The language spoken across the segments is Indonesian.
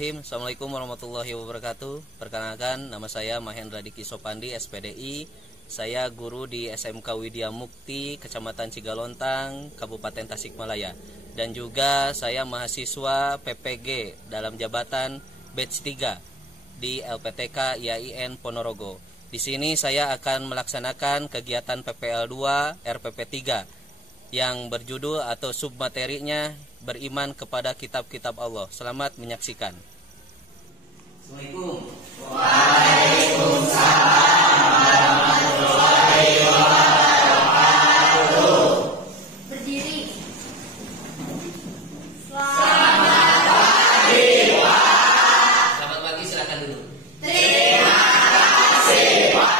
Bismillahirrahmanirrahim. Assalamualaikum warahmatullahi wabarakatuh. Perkenalkan, nama saya Mahendra Diki Sopandi, SPDI. Saya guru di SMK Widya Mukti, Kecamatan Cigalontang, Kabupaten Tasikmalaya. Dan juga saya mahasiswa PPG dalam jabatan batch 3 di LPTK IAIN Ponorogo. Di sini saya akan melaksanakan kegiatan PPL 2 RPP 3 yang berjudul atau submaterinya beriman kepada kitab-kitab Allah. Selamat menyaksikan. Assalamualaikum. Waalaikumsalam warahmatullahi wabarakatuh. Berdiri. Selamat pagi, Pak. Selamat pagi, silakan duduk. Terima kasih, Pak.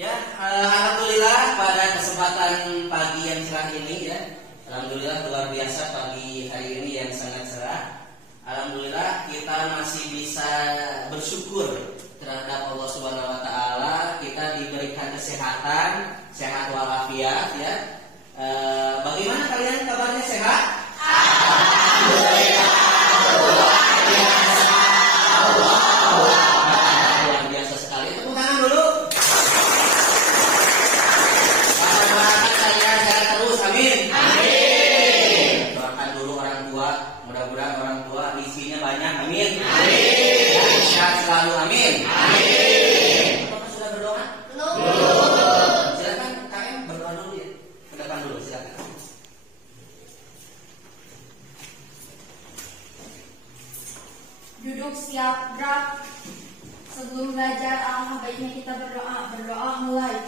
Ya, alhamdulillah pada kesempatan pagi yang cerah ini ya. Alhamdulillah luar biasa pagi hari ini yang sangat cerah. Alhamdulillah kita masih bisa bersyukur terhadap Allah Subhanahu wa taala, kita diberikan kesehatan, sehat walafiat ya. Bagaimana kalian kabarnya, sehat? Alhamdulillah luar biasa. Luar biasa sekali. Tepuk tangan dulu. Doakan kalian sehat terus, amin. Doakan dulu orang tua, mudah-mudahan orang tua rezekinya banyak, amin. Dan sehat selalu, amin. Apakah sudah berdoa? Silakan KM berdoa dulu ya. Ke depan dulu, silakan. Duduk siap gerak. Sebelum belajar, alangkah baiknya kita berdoa. Berdoa mulai.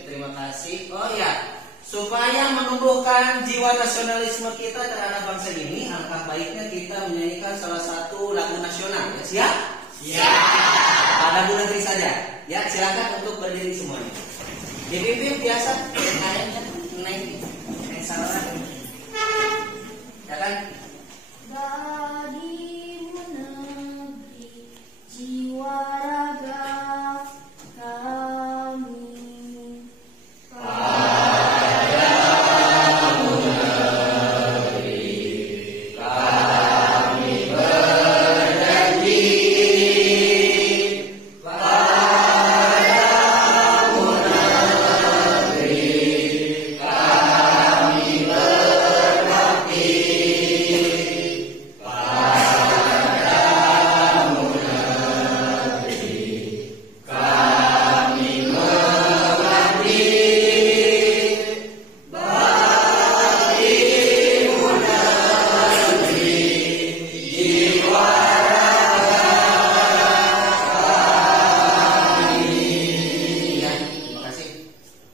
Terima kasih. Oh ya, supaya menumbuhkan jiwa nasionalisme kita terhadap bangsa ini, alangkah baiknya kita menyanyikan salah satu lagu nasional. Ya, siap? Pada Bu Negeri saja. Ya, silakan untuk berdiri semuanya. Dipimpin biasa kayaknya naik salah. Ya kan? Bagimu negeri, jiwa raga kami. Iya, terima kasih.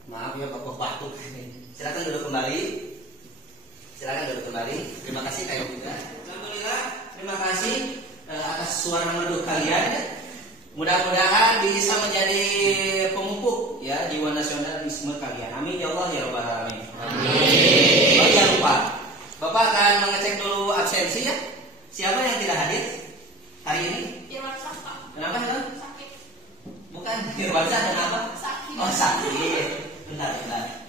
Maaf ya Bapak batuk. Silakan duduk kembali. Silakan duduk kembali. Terima kasih kayak juga. Alhamdulillah, terima kasih atas suara merdu kalian. Ya. Mudah-mudahan bisa menjadi pemupuk ya jiwa nasionalisme kalian. Amin ya Allah ya Rabbal alamin. Amin. Oh jangan lupa, Bapak akan mengecek dulu absensi ya. Siapa yang tidak hadir hari ini? Irwan Saka. Kenapa kan? Sakit. Bukan Irwansa, kenapa? Sakit. Oh sakit. Bentar.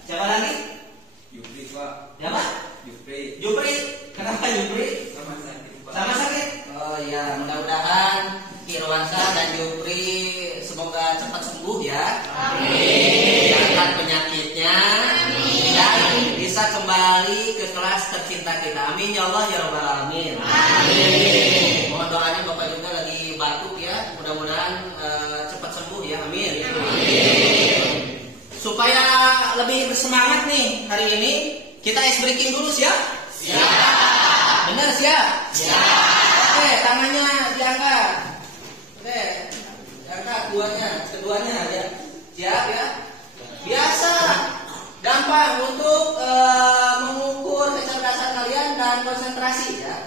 Siapa lagi? Yupri, Pak. Siapa? Yupri. Jupri. Kenapa Jupri? Sama sakit, Pak. Sama sakit? Oh iya, mudah-mudahan Irwansa dan Jupri semoga cepat sembuh ya. Amin. Angkat penyakitnya. Amin. Dan bisa kembali ke kelas tercinta kita. Amin ya Allah ya Rabbal alamin. Amin. Mohon doanya Bapak juga lagi batuk ya. Mudah-mudahan cepat sembuh ya. Amin. Amin. Supaya lebih bersemangat nih hari ini, kita ice breaking dulu siap? Siap. Benar siap? Siap. Oke, tangannya diangkat. Oke, diangkat. keduanya ya. Siap ya? Biasa, gampang untuk mengukur kecerdasan kalian dan konsentrasi ya.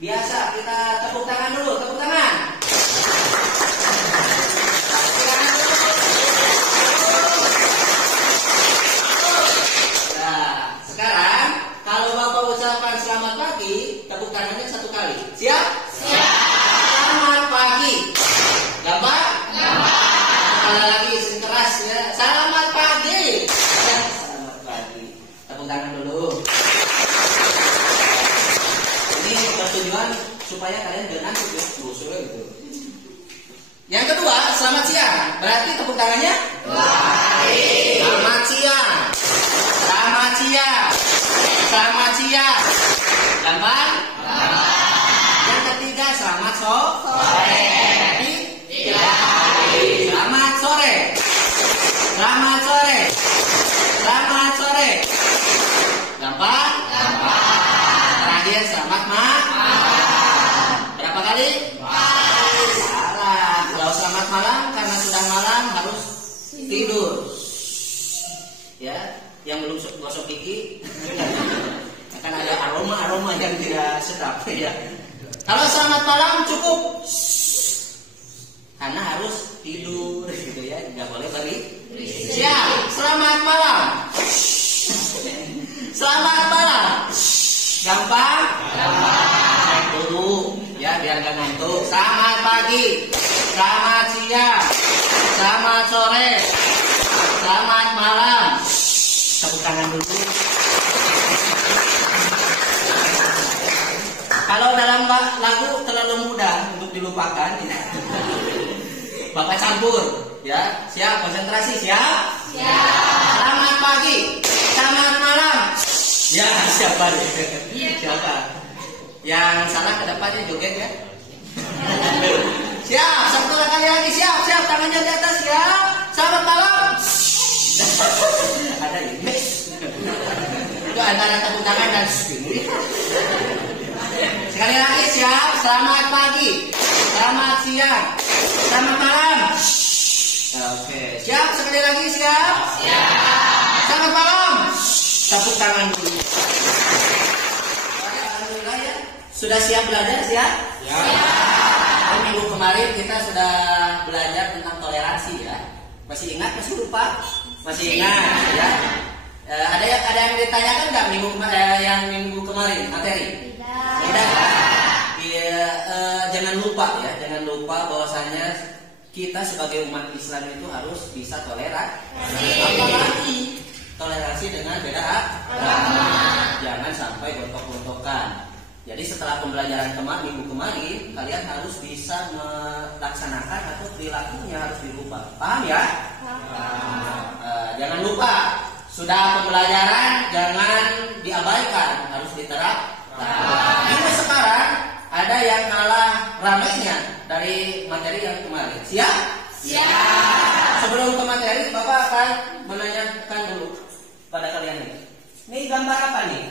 Biasa, kita tepuk tangan dulu, tepuk tangan. Nah, sekarang kalau Bapak ucapkan selamat pagi, tepuk tangannya 1 kali. Siap? Siap. Selamat pagi. Gampang? Gampang. Sekali lagi, keras ya. Selamat pagi. Selamat pagi. Tepuk tangan dulu. Ini bertujuan supaya kalian gak ngantuk ya. Gitu. Yang kedua, selamat siang. Berarti tepuk tangannya? Baik. Selamat siang. Selamat siang. Selamat siang. Gampang? Yang ketiga, selamat sore. Selamat sore. Selamat sore. Selamat sore. Gampang? Terakhir, selamat malam. Berapa kali? Salah. Kalau selamat malam karena sudah malam harus tidur. Ya, yang belum gosok gigi akan ada aroma yang tidak sedap ya. Kalau selamat malam cukup karena harus tidur gitu ya, nggak boleh balik. Siap, selamat malam. Selamat malam. Gampang? Gampang. Dulu ya biar nggak ngantuk. Selamat pagi. Selamat siang. Selamat sore. Selamat malam. Tepuk tangan dulu. Kalau dalam lagu terlalu mudah untuk dilupakan ya. Bapak campur ya. Siap, konsentrasi. Siap? Siap. Selamat pagi. Selamat malam. Ya, siapa nih? Siapa? Yang salah ke depannya joget ya. Siap, 1 kali lagi. Siap, tangannya di atas. Siap. Selamat malam. Ada ini. Itu antara tepuk tangan dan segini. Sekali lagi, siap. Selamat pagi. Selamat siang. Selamat malam. Oke, siap. Sekali lagi, siap. Selamat malam. Tepuk tangan dulu. Alhamdulillah ya. Sudah siap belajar? Siap? Minggu kemarin kita sudah belajar tentang toleransi ya. Masih ingat? Masih lupa? Masih ingat ya. Ada yang ditanyakan nggak minggu kemarin materi? Tidak. Jangan lupa bahwasanya kita sebagai umat Islam itu harus bisa toleransi. Apalagi toleransi dengan beda agama. Jangan sampai gontok-gontokan. Jadi setelah pembelajaran minggu kemarin, kalian harus bisa melaksanakan atau perilakunya harus dirubah. Paham ya? Jangan lupa, sudah pembelajaran jangan diabaikan, harus diterapkan. Ini sekarang ada yang kalah ramainya dari materi yang kemarin. Siap? Siap. Sebelum ke materi, Bapak akan menanyakan dulu pada kalian ini. Ini gambar apa nih?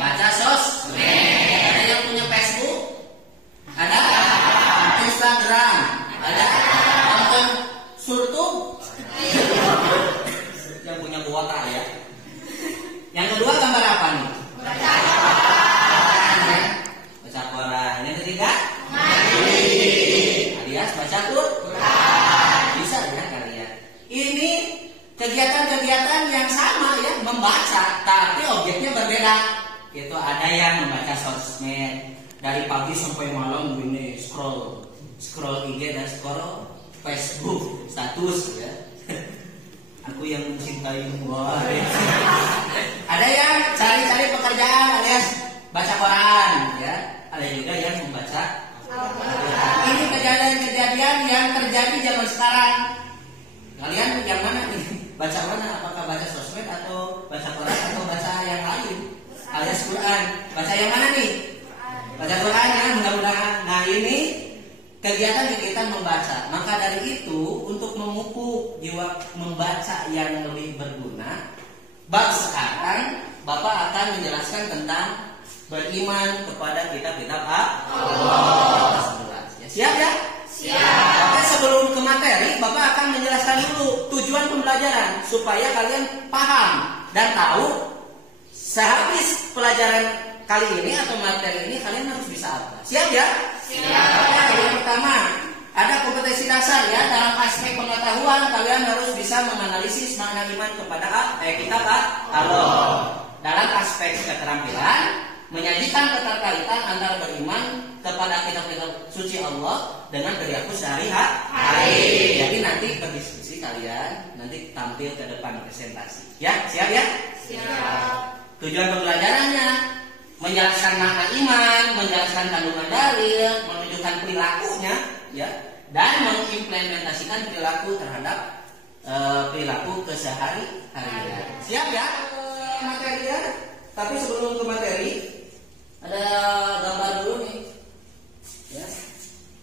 Baca sosmed. Ada yang punya Facebook? Ada? Instagram? Ada? Nonton YouTube? Yang punya kuota ya. Yang kedua gambar apa nih? Baca koran. Yang ketiga? Alias baca Quran. Bisa ya kalian. Ini kegiatan-kegiatan yang sama ya, membaca, tapi objeknya berbeda. Itu ada yang membaca sosmed dari pagi sampai malam begini, scroll IG dan scroll Facebook status ya. Aku yang mencintaimu. Ada yang cari-cari pekerjaan alias baca koran ya. Ada juga yang membaca Al-Quran. Ini kejadian-kejadian yang terjadi zaman sekarang. Kalian yang mana nih? Baca mana? Apakah baca sosmed atau baca Quran atau baca yang lain? Alias Quran. Baca yang mana nih? Baca Quran ya, mudah-mudahan. Nah ini kegiatan membaca. Maka dari itu untuk memupuk jiwa membaca yang lebih berguna, bab sekarang Bapak akan menjelaskan tentang beriman kepada kitab-kitab Allah. Siap ya? Siap. Oke, sebelum ke materi, Bapak akan menjelaskan dulu tujuan pembelajaran supaya kalian paham dan tahu sehabis pelajaran kali ini atau materi ini kalian harus bisa apa. Siap ya? Siap. Yang pertama, ada kompetensi dasar ya dalam aspek pengetahuan. Kalian harus bisa menganalisis makna iman kepada kitab Allah. Dalam aspek keterampilan, menyajikan keterkaitan antara beriman kepada kitab-kitab suci Allah dengan perilaku sehari-hari. Jadi nanti berdiskusi kalian, nanti tampil ke depan presentasi. Ya, siap ya? Siap. Tujuan pembelajarannya menjelaskan makna iman, menjelaskan kandungan dalil, menunjukkan perilakunya, ya, dan mengimplementasikan perilaku terhadap perilaku kesehari-harian. Siap ya? Materi ya? Tapi sebelum ke materi, ada gambar dulu nih, ya.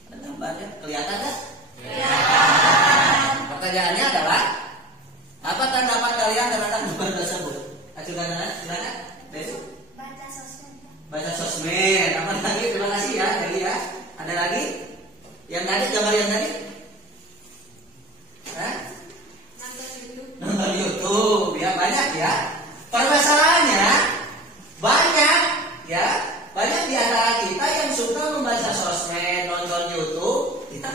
Ada gambarnya, kelihatan nggak? Kelihatan. Pertanyaannya adalah apa tanggapan kalian terhadap gambar tersebut? Ajukan silakan. Besok. Baca sosmed. Baca sosmed. Apa lagi? Terima kasih ya, jadi ya. Ada lagi? Yang tadi gambar yang tadi? Hah? Nonton YouTube. Ya banyak ya. Permasalahannya banyak ya. Banyak di antara kita yang suka membaca sosmed, nonton YouTube, ya,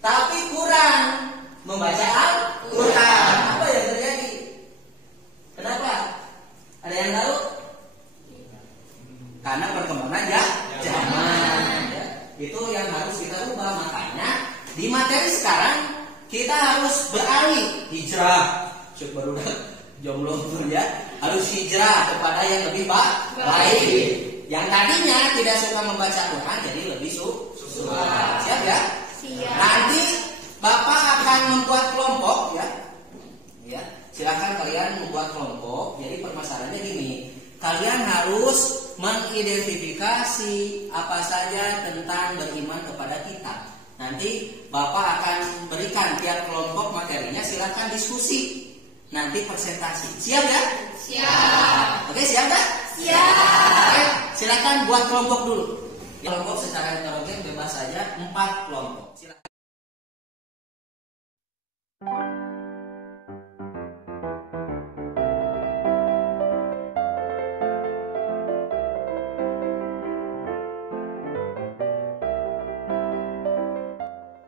tapi kurang membaca Al-Quran. Apa yang terjadi? Kenapa? Ada yang tahu? Karena perkembangan zaman. Ya. Itu yang harus kita ubah. Makanya di materi sekarang kita harus beralih hijrah. Baru jomblo ya, harus hijrah kepada yang lebih baik. Yang tadinya tidak suka membaca Quran jadi lebih suka. Siap ya? Siap. Nanti Bapak akan membuat kelompok ya. Ya, silakan kalian membuat kelompok. Jadi permasalahannya gini, kalian harus mengidentifikasi apa saja tentang beriman kepada kitab. Nanti Bapak akan berikan tiap kelompok materinya, silakan diskusi. Nanti presentasi. Siap ya? Siap. Oke, siap kan? Siap. Oke, silakan buat kelompok dulu. Kelompok secara heterogen bebas saja 4 kelompok. Silakan.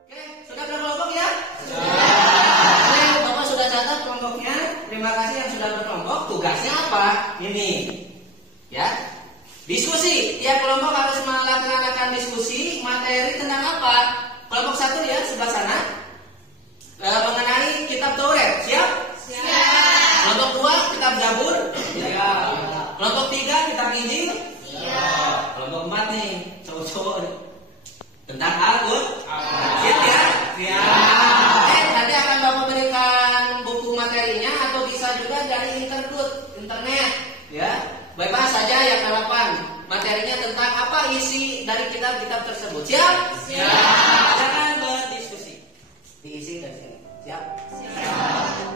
Oke, sudah berkelompok ya? Oke, Bapak sudah catat kelompoknya. Terima kasih yang sudah berkelompok. Tugasnya apa? Ini. Ya. Diskusi. Tiap kelompok harus melaksanakan diskusi materi tentang apa? Kelompok 1 ya, sebelah sana. Mengenai kitab Taurat. Siap? Siap. Kelompok 2 kitab Zabur. Siap. Kelompok 3 kitab Injil. Siap. Kelompok 4 nih, cowok-cowok nih. Tentang Al-Quran. Siap ya? Siap. Nanti akan Bapak berikan buku materinya atau bisa juga dari internet. Ya. Bebas saja yang harapan. Materinya tentang apa isi dari kitab-kitab tersebut. Siap? Siap. Jangan berdiskusi. Diisi dari sini. Siap? Siap.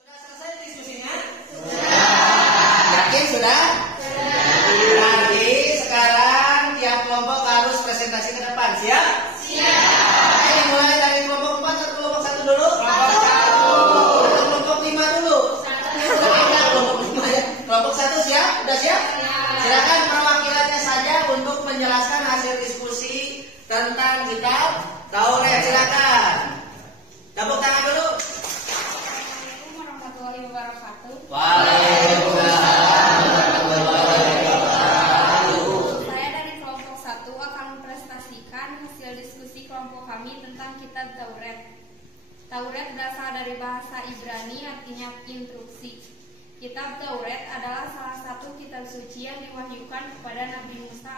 Sudah selesai diskusinya? Yakin sudah? Nanti sekarang tiap kelompok harus presentasi ke depan. Siap? Siap. Oke, mulai dari kelompok 4 atau kelompok 1 dulu? Kelompok 1. Atau kelompok 5 dulu? Kelompok 5 ya. Kelompok 1 siap? Sudah siap? Silakan perwakilannya saja untuk menjelaskan hasil diskusi tentang kitab Taurat. Silakan. Tepuk tangan dulu. Assalamualaikum warahmatullahi wabarakatuh. Waalaikumsalam warahmatullahi wabarakatuh. kelompok kami tentang kitab Taurat. Taurat berasal dari bahasa Ibrani, artinya instruksi. Kitab Taurat adalah salah satu kitab suci yang diwahyukan kepada Nabi Musa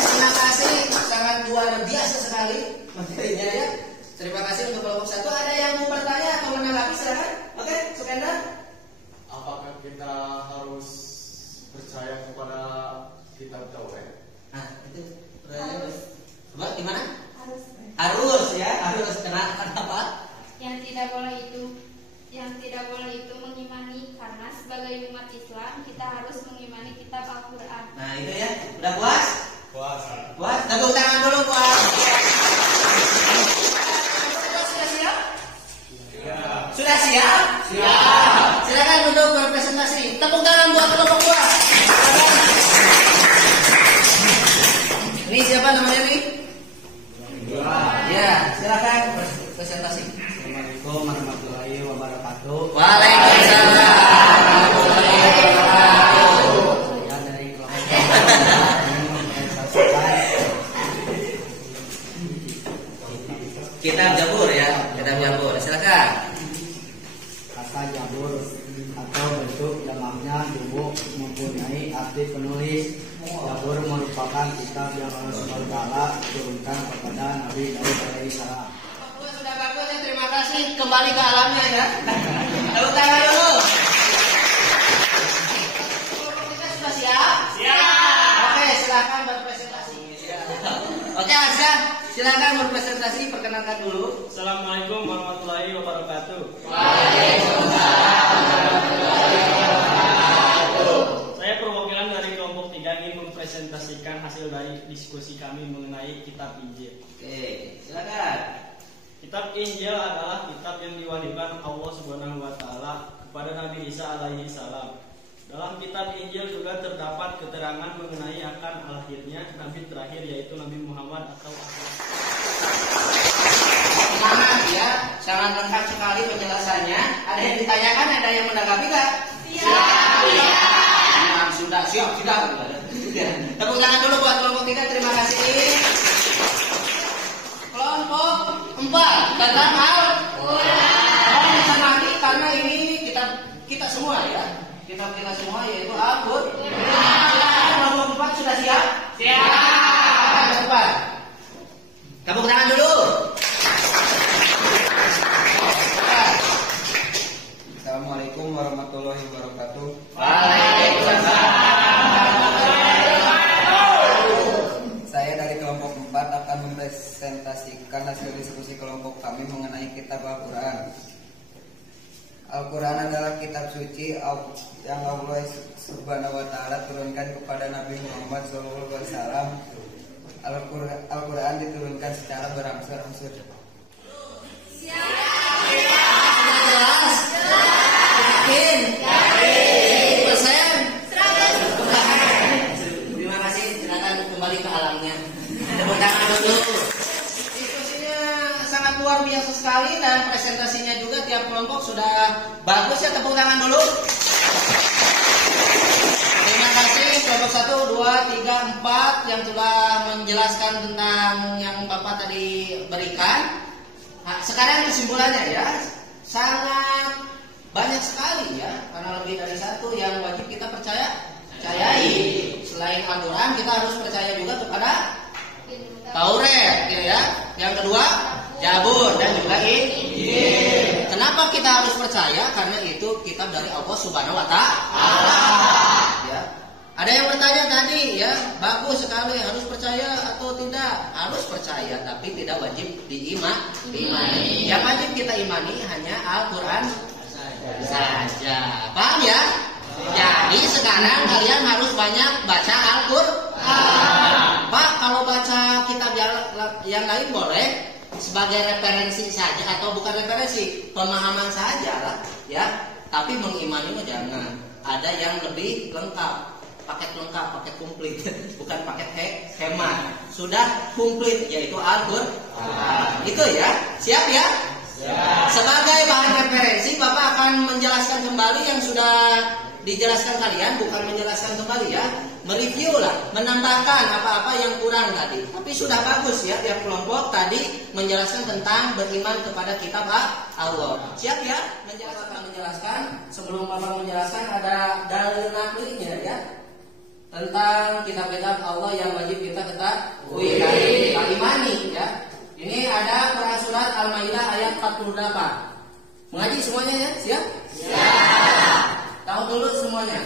Terima kasih, sangat luar biasa sekali materinya ya. Terima kasih untuk kelompok 1. Ada yang mau bertanya atau menanggapi, silakan. Oke, Sukendra. Apakah kita harus percaya kepada kitab Taurat? Nah, itu Harus. Coba gimana? harus. Harus ya, harus. Kenapa? Yang tidak boleh itu mengimani, karena sebagai umat Islam kita harus mengimani kitab Al-Quran. Nah, itu ya. Udah puas? Puas. Puas? Tepuk tangan dulu, puas. Sudah siap? Sudah siap? Siap. Silakan untuk berpresentasi. Tepuk tangan buat kelompok puas. Ini siapa namanya nih? Ya, silakan presentasi. Assalamualaikum warahmatullahi wabarakatuh. Waalaikumsalam warahmatullahi wabarakatuh. Saya dari kelompok ingin mempresentasikan Kitab Jabur ya, kitab Jabur. Silakan. kata Jabur atau bentuk jamaknya jubuk mempunyai arti penulis. Jabur merupakan kitab yang Allah Subhanahu wa taala turunkan kepada Nabi Daud alaihissalam. Sudah bagus ya, terima kasih. Kembali ke alamnya ya. Tepuk tangan dulu. Kita sudah siap? Siap. Oke, silakan berpresentasi. Oke, Azza, silakan berpresentasi. Perkenalkan dulu. Assalamualaikum warahmatullahi wabarakatuh. Saya perwakilan dari kelompok 3 ingin mempresentasikan hasil dari diskusi kami mengenai kitab Injil. Oke, silakan. Kitab Injil adalah kitab yang diwahyukan Allah Subhanahu wa taala kepada Nabi Isa alaihi salam. Dalam kitab Injil juga terdapat keterangan mengenai akan lahirnya nabi terakhir, yaitu Nabi Muhammad atau akhir. Semangat ya, sangat lengkap sekali penjelasannya. Ada yang ditanyakan, ada yang menanggapi nggak? Siap. Nah, sudah siap. Tepuk tangan dulu buat kelompok 3. Terima kasih. Kelompok 4 tentang Al-Quran. Bisa nanti karena ini kita semua ya. Kita semua yaitu Al-Quran. Silakan kelompok 4 sudah siap? Siap. Cepat. Tepuk tangan dulu. Assalamualaikum warahmatullahi wabarakatuh. Saya dari kelompok 4 akan mempresentasikan hasil diskusi kelompok kami mengenai kitab Al-Quran. Al-Quran adalah kitab suci yang Allah Subhanahu wa taala turunkan kepada Nabi Muhammad SAW. Al-Quran diturunkan secara berangsur-angsur. Jelas? Yakin? Persen? Terima kasih. Silakan kembali ke alamnya. Tepuk tangan dulu. Diskusinya sangat luar biasa sekali dan presentasinya juga tiap kelompok sudah bagus ya. Tepuk tangan dulu. Terima kasih kelompok 1, 2, 3, 4 yang telah menjelaskan tentang yang Bapak tadi berikan. Nah, sekarang kesimpulannya ya, sangat banyak sekali ya, karena lebih dari satu yang wajib kita percayai. Selain Al-Quran, kita harus percaya juga kepada Taurat, ya. Yang kedua, Jabur dan juga Injil. Kenapa kita harus percaya? Karena itu kitab dari Allah Subhanahu wa taala. Ya. Ada yang bertanya tadi ya, bagus sekali, harus percaya atau tidak? Harus percaya, tapi tidak wajib diimani. Yang wajib kita imani hanya Al-Quran saja. Paham ya? Jadi sekarang kalian harus banyak baca Al-Quran. Pak, kalau baca kitab yang lain boleh sebagai referensi saja atau bukan referensi, pemahaman saja lah ya. Tapi mengimani jangan. Ada yang lebih lengkap. Paket lengkap, paket komplit, bukan paket hemat. Sudah komplit, yaitu Al-Quran. Itu ya, siap ya? Siap. Sebagai bahan referensi, Bapak akan menjelaskan kembali yang sudah dijelaskan kalian, bukan menjelaskan kembali ya. Mereview lah, menambahkan apa-apa yang kurang tadi. Tapi sudah bagus ya, tiap kelompok tadi menjelaskan tentang beriman kepada kitab Allah. Siap ya? Menjelaskan. Sebelum Bapak menjelaskan ada dalil naklinya ya. Tentang kitab-kitab Allah yang wajib kita ketahui dan kita imani ya. Ini ada Quran surat Al-Maidah ayat 48. Mengaji semuanya ya? Siap? Siap. Tahu dulu semuanya.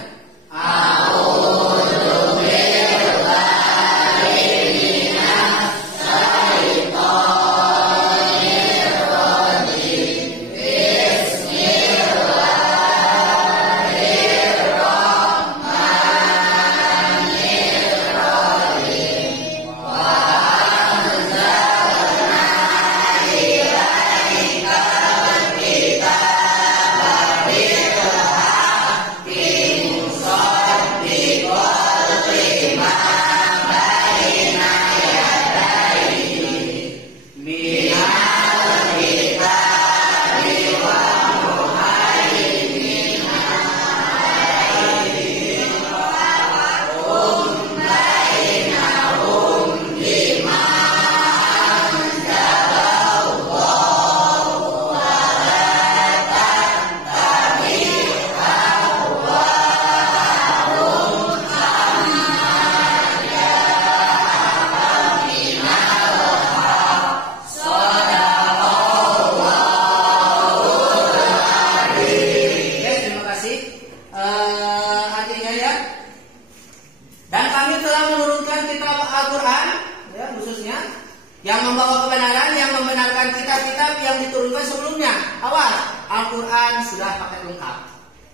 Yang membawa kebenaran, yang membenarkan kitab-kitab yang diturunkan sebelumnya. Awas, Al-Quran sudah pakai lengkap.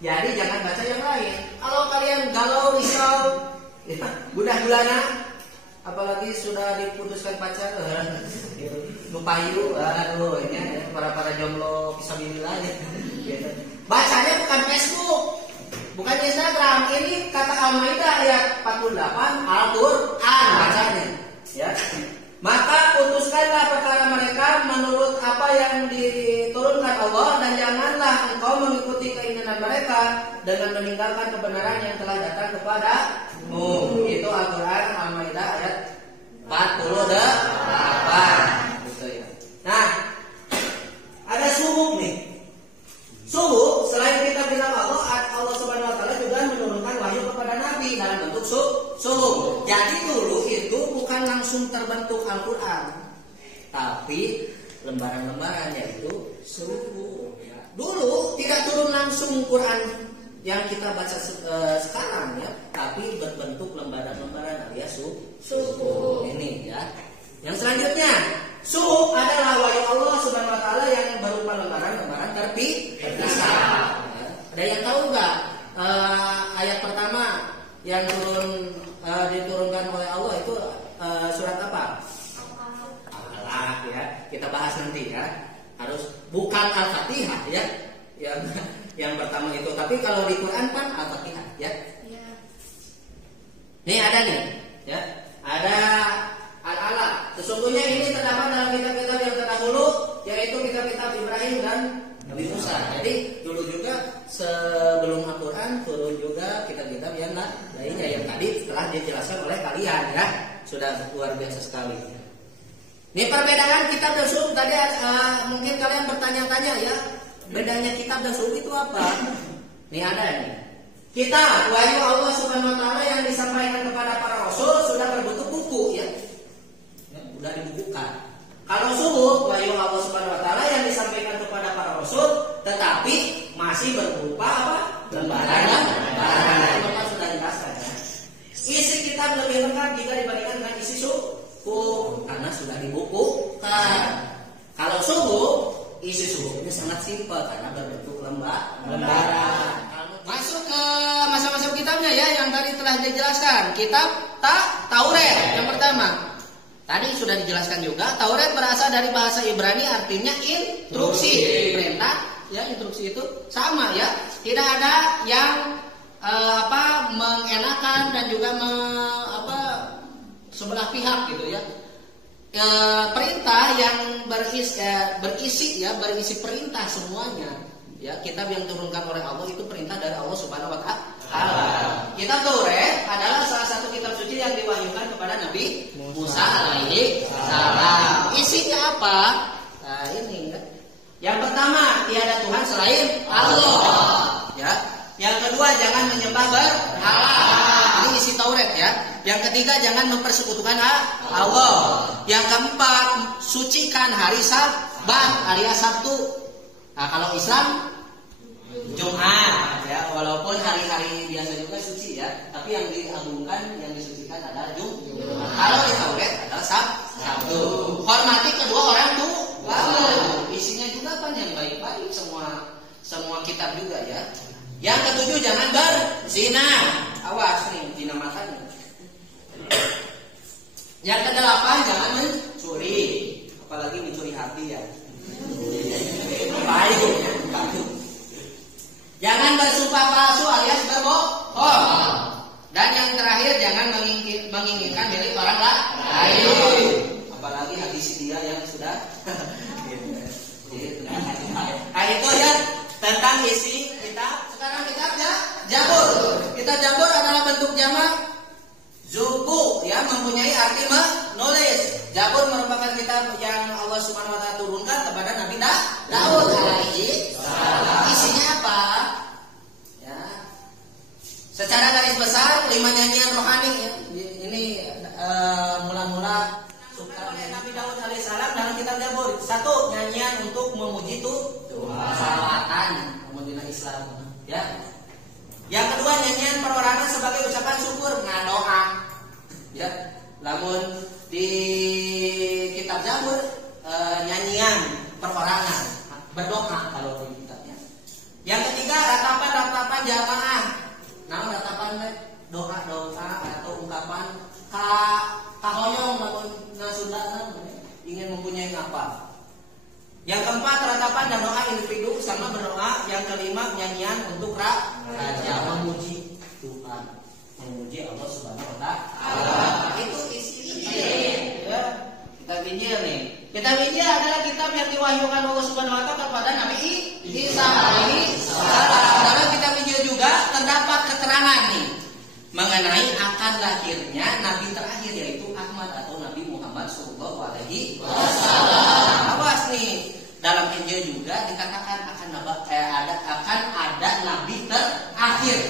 Jadi jangan baca yang lain. Kalau kalian galau, risau, ya, budak gulana, apalagi sudah diputuskan pacar, lupayu, aduh, ini para jomblo fisabilillah. Gitu. Bacanya bukan Facebook, bukan Instagram. Ini kata Al-Maidah ayat 48, Al-Quran bacanya. Ya. Maka putuskanlah perkara mereka menurut apa yang diturunkan Allah, dan janganlah engkau mengikuti keinginan mereka dengan meninggalkan kebenaran yang telah datang kepadamu. Itu Al-Quran Al-Maidah ayat 48. Gitu ya. Nah, ada suhuk nih. Suhuk selain kitab-kitab Allah, Allah Subhanahu wa taala juga menurunkan wahyu kepada Nabi dalam bentuk suhuk. Jadi dulu itu bukan langsung terbentuk Al-Quran, tapi lembaran-lembaran, yaitu suhuk. Dulu tidak turun langsung Quran yang kita baca sekarang ya, tapi berbentuk lembaran-lembaran alias suhuk. Ini ya. Yang selanjutnya, suhuk adalah wahyu Allah Subhanahu wa taala yang berupa lembaran-lembaran terpisah. Ada yang tahu nggak ayat pertama yang diturunkan oleh Allah itu surat apa? Al-Alaq ya. Kita bahas nanti ya. Harus bukan Al-Fatihah ya. Yang pertama itu. Tapi kalau di Quran kan Al-Fatihah ya. Nih ada nih ya. Ada Al-Alaq. Sesungguhnya ini terdapat dalam kitab-kitab yang terdahulu, yaitu kitab-kitab Ibrahim dan Nabi Musa. Jadi dulu juga sebelum Al-Quran turun juga kitab-kitab yang lainnya yang tadi telah dijelaskan oleh kalian ya. Sudah luar biasa sekali. Ini perbedaan kitab dan suhuk tadi mungkin kalian bertanya-tanya ya. Bedanya kitab dan suhuk itu apa? Ini ada nih. Kitab wahyu Allah Subhanahu wa taala yang disampaikan kepada para rasul sudah berbentuk buku ya. Sudah dibukukan. Kalau suhuk wahyu Allah Subhanahu wa taala yang disampaikan kepada para rasul tetapi masih berupa apa? Lembaran. Bapak sudah jelaskan ya. Isi kitab lebih lengkap jika dibandingkan dengan isi suhuk karena sudah dibukukan. Kalau suhuk, isi suhuknya sangat simpel karena berbentuk lembaran. Masuk ke masuk kitabnya ya, yang tadi telah dijelaskan. Kitab Taurat yang pertama. Tadi sudah dijelaskan juga, Taurat berasal dari bahasa Ibrani, artinya instruksi, perintah, ya instruksi itu sama ya. Tidak ada yang mengenakan dan juga sebelah pihak gitu ya. Perintah yang berisi perintah semuanya. Ya, kitab yang diturunkan oleh Allah itu perintah dari Allah Subhanahu wa taala. Kitab Taurat adalah salah satu kitab suci yang diwahyukan kepada Nabi Musa alaihi salam. Isinya apa? Nah, ini kan. Yang pertama, tiada Tuhan selain Allah. Ya. Yang kedua, jangan menyembah berhala. Ini isi Taurat ya. Yang ketiga, jangan mempersekutukan Allah. Yang keempat, sucikan hari Sabat alias Sabtu. Nah, kalau Islam Jumat ya, walaupun hari-hari biasa juga suci ya, tapi yang diagungkan, yang disucikan adalah Jumat. Kalau di Taurat adalah Sabtu. Hormati kedua orang tua. Isinya juga kan yang baik-baik, semua kitab juga ya. Yang ketujuh, jangan berzina. Awas nih, zina matanya. Yang kedelapan, jangan mencuri, apalagi mencuri hati ya. Baik. Jangan bersumpah palsu alias berbohong. Dan yang terakhir, jangan menginginkan milik orang lain. Apalagi hadis dia yang sudah. Nah, itu ya tentang isi kitab. Sekarang kitabnya Zabur. Kitab Zabur adalah bentuk jamak Zubu ya, mempunyai arti menulis. Zabur merupakan kitab yang Allah Subhanahu wa taala turunkan kepada Nabi Daud alaihi salam. Isinya apa? Ya. Secara garis besar 5 nyanyian rohani ya. Ini mula-mula suka oleh Nabi Daud alaihi salam dalam kitab Zabur. 1, nyanyian untuk memuji Tuhan. Salawatan memuji Islam ya. Yang kedua, nyanyian perorangan sebagai ucapan syukur, ngadoa. Ya, namun di kitab Zabur nyanyian perorangan, berdoa kalau di kitabnya. Yang ketiga, ratapan jamaah. Nah, ratapan doa atau ungkapan kahoyong namun Sunda ingin mempunyai apa. Yang keempat, ratapan dan doa individu sama berdoa. Yang kelima, nyanyian untuk raja, memuji Tuhan, memuji Allah Subhanahu wa taala. Itu isinya. Ya, kitab Injil nih. Kitab Injil adalah kitab yang diwahyukan Allah Subhanahu wa taala kepada Nabi Isa alaihi salam. Dalam kitab Injil juga terdapat keterangan nih mengenai akan lahirnya nabi terakhir, yaitu Ahmad atau Nabi Muhammad sallallahu alaihi wasallam. Awas nih, dalam Injil juga dikatakan akan ada nabi terakhir.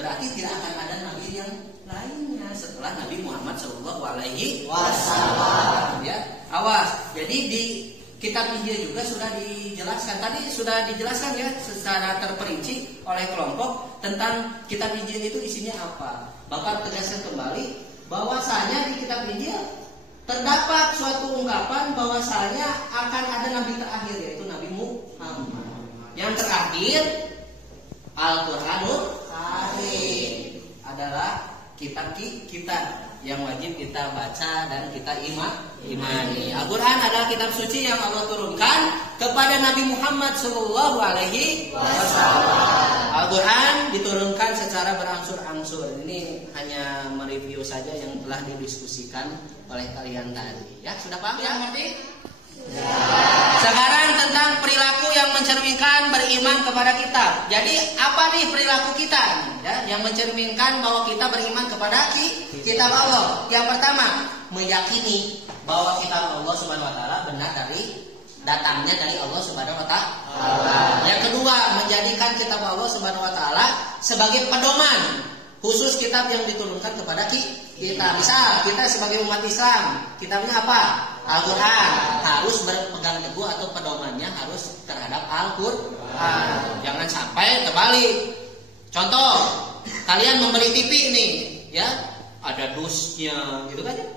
Berarti tidak akan ada nabi yang lainnya setelah Nabi Muhammad sallallahu alaihi wasallam. Ya, awas. Jadi di kitab Injil juga sudah dijelaskan. Tadi sudah dijelaskan ya secara terperinci oleh kelompok tentang kitab Injil itu isinya apa. Bapak tegaskan kembali bahwasanya di kitab Injil terdapat suatu ungkapan bahwasanya akan ada nabi terakhir, yaitu Nabi Muhammad. Yang terakhir, Al-Qur'anul Karim adalah kitab yang wajib kita baca dan kita imani. Al-Quran adalah kitab suci yang Allah turunkan kepada Nabi Muhammad sallallahu alaihi wasallam. Al-Quran diturunkan secara berangsur-angsur. Ini hanya mereview saja yang telah didiskusikan oleh kalian tadi. Ya, sudah paham ya? Ngerti? Ya. Sekarang tentang perilaku yang mencerminkan beriman kepada kitab. Jadi apa nih perilaku kita ya, yang mencerminkan bahwa kita beriman kepada kitab Allah? Yang pertama, meyakini bahwa kitab Allah Subhanahu wa taala benar datangnya dari Allah Subhanahu wa taala. Yang kedua, menjadikan kitab Allah Subhanahu wa taala sebagai pedoman khusus kitab yang diturunkan kepada kita. Misal kita sebagai umat Islam, kitabnya apa? Al-Quran. Harus berpegang teguh atau pedomannya harus terhadap Al-Quran. Jangan sampai terbalik. Contoh, kalian membeli TV nih, ya, ada dusnya, gitu kan ya?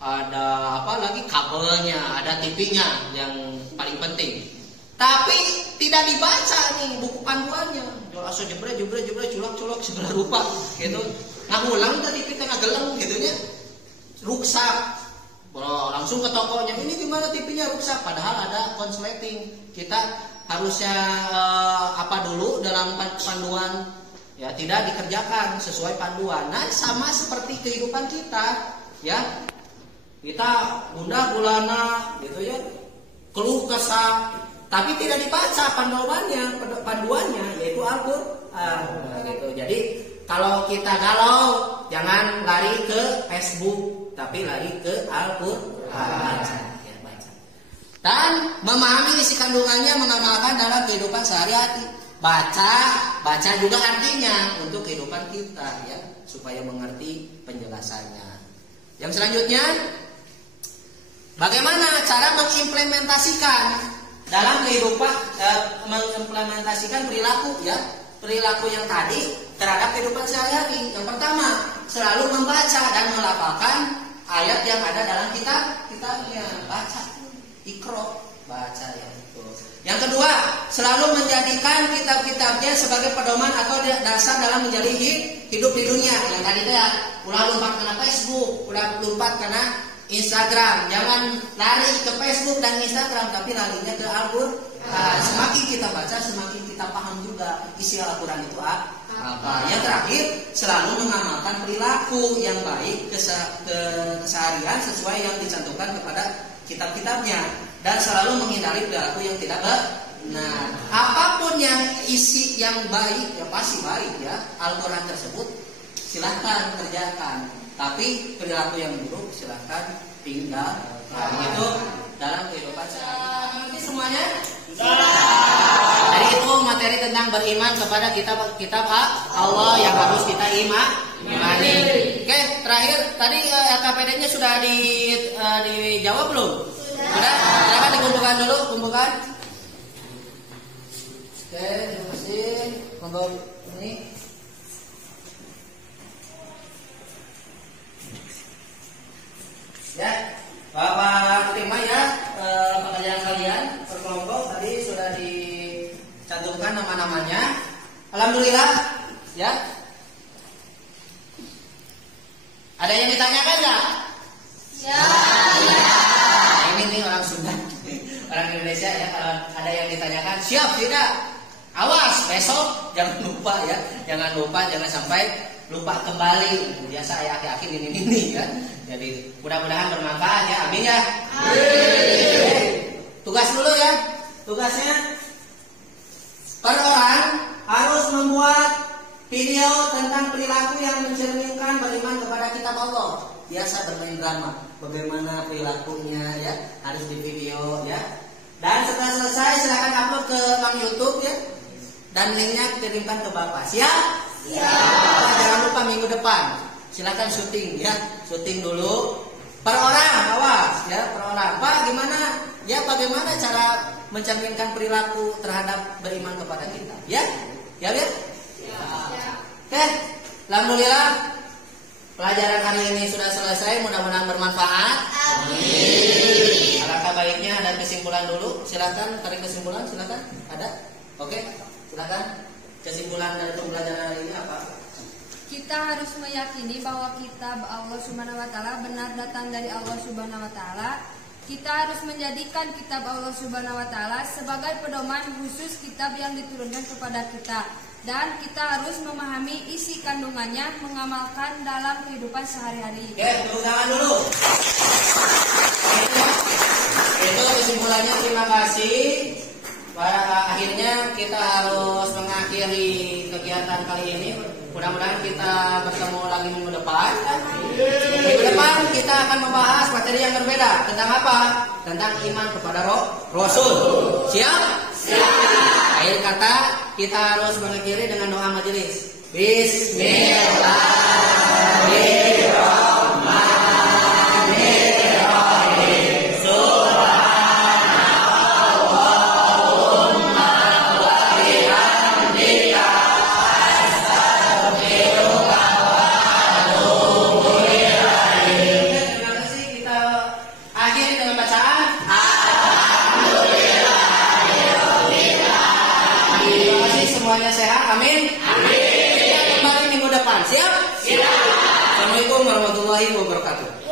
Ada apa lagi, kabelnya, ada TV-nya yang paling penting. Tapi tidak dibaca nih buku panduannya. Langsung jebret, culak segala rupa, gitu. Ngulang tadi TV tengah geleng, gitunya, rusak. Langsung ke tokonya, ini gimana TV-nya rusak? Padahal ada konsleting. Kita harusnya apa dulu dalam panduan, ya tidak dikerjakan sesuai panduan. Nah, sama seperti kehidupan kita, ya. Kita gundah gulana, gitu ya, keluh kesah, tapi tidak dibaca panduannya yaitu Al-Qur'an. Gitu. Jadi kalau kita galau jangan lari ke Facebook, tapi lari ke Al-Qur'an. Ya, baca. Dan memahami isi kandungannya, mengamalkan dalam kehidupan sehari-hari. Baca juga artinya untuk kehidupan kita ya, supaya mengerti penjelasannya. Yang selanjutnya, bagaimana cara mengimplementasikan dalam kehidupan, mengimplementasikan perilaku ya, perilaku yang tadi terhadap kehidupan sehari-hari. Yang pertama, selalu membaca dan melafalkan ayat yang ada dalam kitabnya. Baca, ikro, baca ya itu. Yang kedua, selalu menjadikan kitab-kitabnya sebagai pedoman atau dasar dalam menjalani hidup di dunia. Yang tadi ya, ulah lompat karena Facebook, ulah lompat karena Instagram. Jangan lari ke Facebook dan Instagram, tapi larinya ke Al-Qur'an. Semakin kita baca, semakin kita paham juga isi Al-Qur'an itu apa. Yang terakhir, selalu mengamalkan perilaku yang baik keseharian sesuai yang dicantumkan kepada kitab-kitabnya, dan selalu menghindari perilaku yang tidak benar. Apapun yang isi yang baik, ya pasti baik ya. Al-Qur'an tersebut silahkan kerjakan. Tapi perilaku yang buruk silahkan tinggal. Itu dalam kehidupan sehari-hari. Nanti semuanya. Jadi itu materi tentang beriman kepada kitab Allah yang harus kita imani. Oke, terakhir tadi LKPD-nya sudah dijawab belum? Sudah. Silakan dikumpulkan dulu, kumpulkan. Oke, terima kasih untuk ini. Ya, Bapak terima ya pekerjaan kalian berkelompok tadi sudah dicantumkan nama-namanya. Alhamdulillah, ya. Ada yang ditanyakan nggak? Ya. Nah, ini nih orang Sunda, orang Indonesia ya. Kalau ada yang ditanyakan, siap tidak? Awas besok jangan lupa ya, jangan sampai lupa kembali. Biasa ya akhir-akhir ini ya. Jadi mudah-mudahan bermanfaat ya, amin ya. Amin. Tugas dulu ya, tugasnya per orang harus membuat video tentang perilaku yang mencerminkan beriman kepada kitab Allah. Biasa bermain drama, bagaimana perilakunya ya, harus di video ya. Dan setelah selesai silakan upload ke YouTube ya. Dan linknya kirimkan ke Bapak. Siap? Siap. Jangan lupa minggu depan silakan syuting ya, syuting dulu per orang, awas ya, per orang. Pak, gimana ya, bagaimana cara mencerminkan perilaku terhadap beriman kepada kita ya? Ya. Oke, alhamdulillah pelajaran hari ini sudah selesai, mudah-mudahan bermanfaat. Amin. Alangkah baiknya ada kesimpulan dulu, silakan tarik kesimpulan, silakan. Ada? Oke, silakan. Kesimpulan dari pembelajaran hari ini apa? Kita harus meyakini bahwa kitab Allah Subhanahu wa taala benar datang dari Allah Subhanahu wa taala. Kita harus menjadikan kitab Allah Subhanahu wa taala sebagai pedoman khusus kitab yang diturunkan kepada kita, dan kita harus memahami isi kandungannya, mengamalkan dalam kehidupan sehari-hari. Oke, tepuk tangan dulu. Itu kesimpulannya, terima kasih. Pada akhirnya kita harus mengakhiri kegiatan kali ini. Mudah-mudahan kita bertemu lagi minggu depan. Minggu depan kita akan membahas materi yang berbeda. Tentang apa? Tentang iman kepada Rasul. Siap? Siap. Akhir kata kita harus mengakhiri dengan doa majelis. Bismillahirrahmanirrahim. Subhanallahumma wa bihamdika astaghfiruka wa atubu ilaik. Terima kasih, kita akhiri dengan bacaan Terima kasih, semuanya sehat, amin. Kita kembali minggu depan, siap? Siap. Assalamualaikum warahmatullahi wabarakatuh.